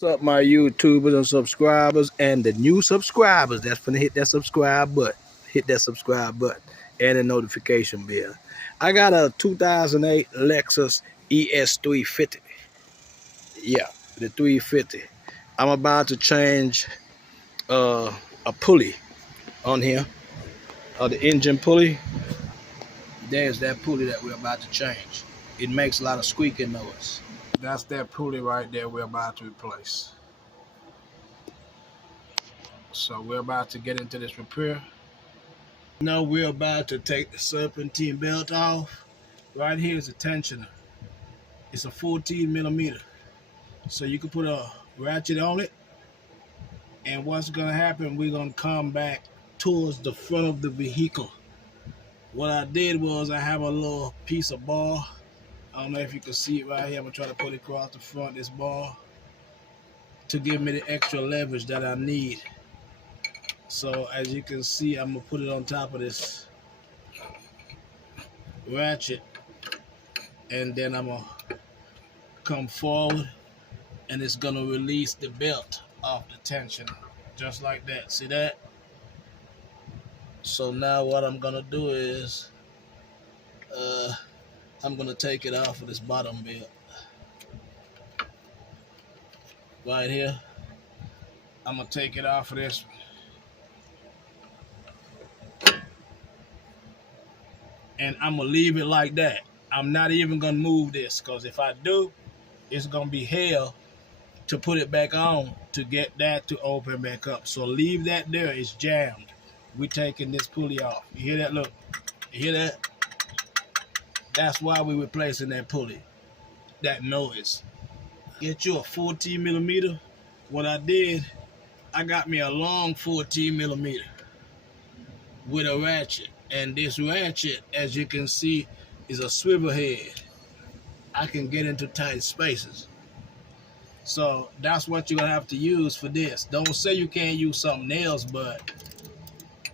What's up, my YouTubers and subscribers, and the new subscribers that's finna hit that subscribe button. Hit that subscribe button and the notification bell. I got a 2008 Lexus ES350. Yeah, the 350. I'm about to change a pulley on here, the engine pulley. There's that pulley that we're about to change. It makes a lot of squeaking noise. That's that pulley right there we're about to replace. So we're about to get into this repair. Now we're about to take the serpentine belt off. Right here is a tensioner. It's a 14 millimeter. So you can put a ratchet on it. And what's gonna happen, we're gonna come back towards the front of the vehicle. What I did was I have a little piece of bar. I don't know if you can see it right here. I'm gonna try to put it across the front of this bar to give me the extra leverage that I need. So as you can see, I'm gonna put it on top of this ratchet, and then I'm gonna come forward, and it's gonna release the belt off the tension, just like that. See that? So now what I'm gonna do is I'm gonna take it off of this bottom belt right here. I'm gonna take it off of this, and I'm gonna leave it like that. I'm not even gonna move this, because if I do, it's gonna be hell to put it back on to get that to open back up. So leave that there. It's jammed. We're taking this pulley off. You hear that? Look. You hear that? That's why we're replacing that pulley. That noise. Get you a 14 millimeter. What I did, I got me a long 14 millimeter with a ratchet. And this ratchet, as you can see, is a swivel head. I can get into tight spaces. So that's what you're gonna have to use for this. Don't say you can't use something else, but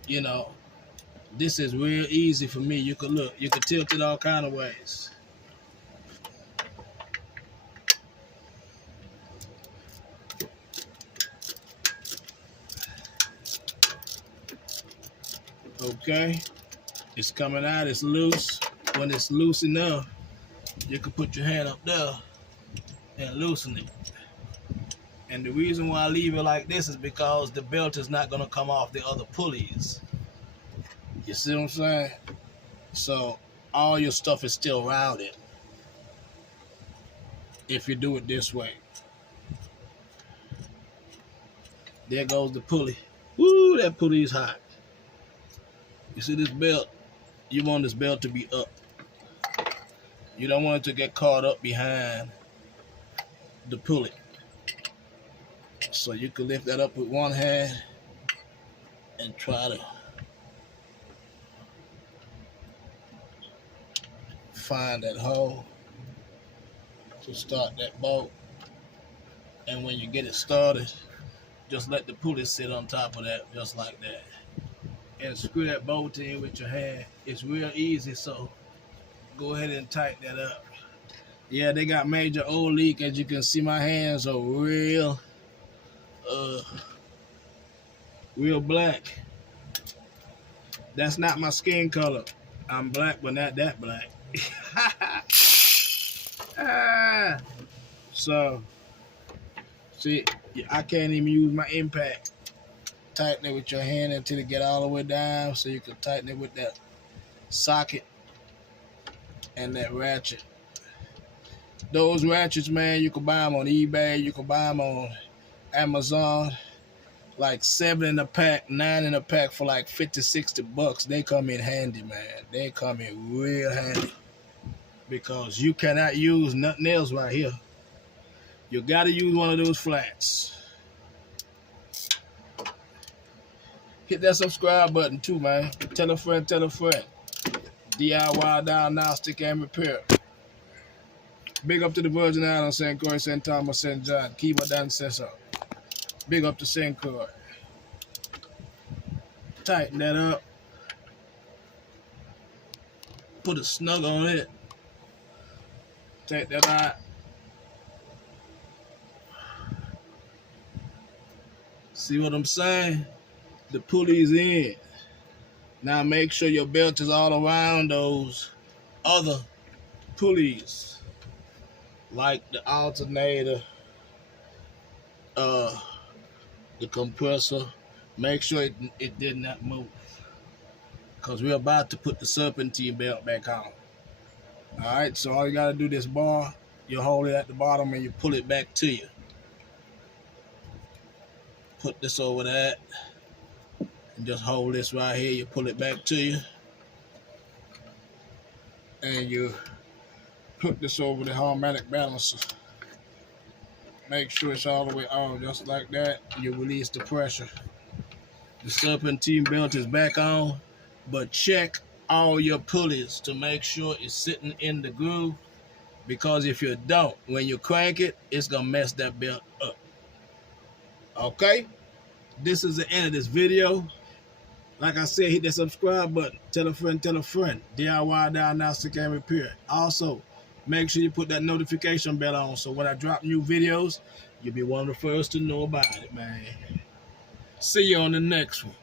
you know, this is real easy for me. You could look, you could tilt it all kind of ways. Okay, it's coming out, it's loose. When it's loose enough, you can put your hand up there and loosen it. And the reason why I leave it like this is because the belt is not gonna come off the other pulleys. You see what I'm saying? So all your stuff is still routed if you do it this way. There goes the pulley. Woo, that pulley is hot. You see this belt? You want this belt to be up. You don't want it to get caught up behind the pulley. So you can lift that up with one hand and try to find that hole to start that bolt. And when you get it started, just let the pulley sit on top of that, just like that. And screw that bolt in with your hand. It's real easy, so go ahead and tighten that up. Yeah, they got major oil leak. As you can see, my hands are real black. That's not my skin color. I'm black, but not that black. So, see, I can't even use my impact. Tighten it with your hand until it get all the way down, so you can tighten it with that socket and that ratchet. Those ratchets, man, you can buy them on eBay. You can buy them on Amazon. Like 7 in a pack, 9 in a pack for like 50, 60 bucks. They come in handy, man. They come in real handy. Because you cannot use nothing else right here. You got to use one of those flats. Hit that subscribe button too, man. Tell a friend, tell a friend. DIY diagnostic and repair. Big up to the Virgin Islands, St. Croix, St. Thomas, St. John. Kiba Dan says so. Big up to St. Croix. Tighten that up. Put a snug on it. Take that out. See what I'm saying? The pulley's in. Now make sure your belt is all around those other pulleys, like the alternator, the compressor. Make sure it did not move, because we're about to put the serpentine belt back on. All right, so all you gotta do, this bar, you hold it at the bottom and you pull it back to you. Put this over that and just hold this right here. You pull it back to you and you put this over the harmonic balancer. Make sure it's all the way on, just like that. You release the pressure. The serpentine belt is back on, but check all your pulleys to make sure it's sitting in the groove, because if you don't, when you crank it, it's gonna mess that belt up. Okay, this is the end of this video. Like I said, hit that subscribe button. Tell a friend, DIY diagnostic and repair. Also, make sure you put that notification bell on, so when I drop new videos, you'll be one of the first to know about it, man. See you on the next one.